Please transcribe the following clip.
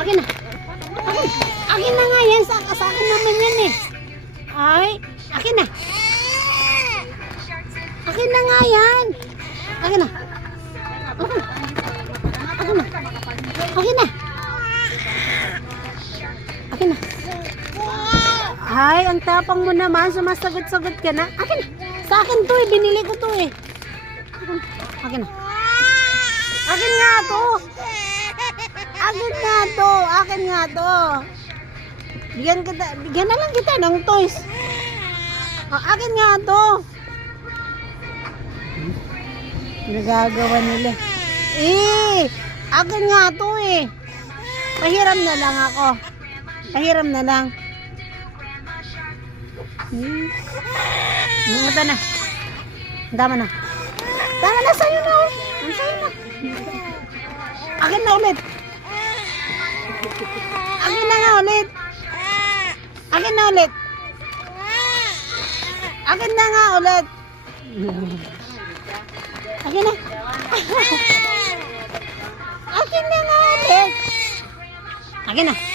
Akin na. Akin. Akin na nga yan. Sa akin naman yan eh. Ay, akin na. Akin na nga yan. Akin na. Akin na. Akin na. Akin na. Akin na. Ay, ang tapang mo naman. Sumasagot-sagot ka na. Akin na. Sa akin to eh. Binili ko to eh. Akin na. Akin nga to. Akin nga to. Akin nga to. Bigyan na lang kita ng toys. Akin nga to. Nagagawa nila. Akin nga to eh. Pahiram na lang ako. Pahiram na lang. Ito na. Tama na. Tama na, sa'yo na. Sa'yo na. Akin na ulit. Akin na nga ulit. Akin na ulit. Akin na nga ulit. Akin na. Akin na nga ulit. Akin na.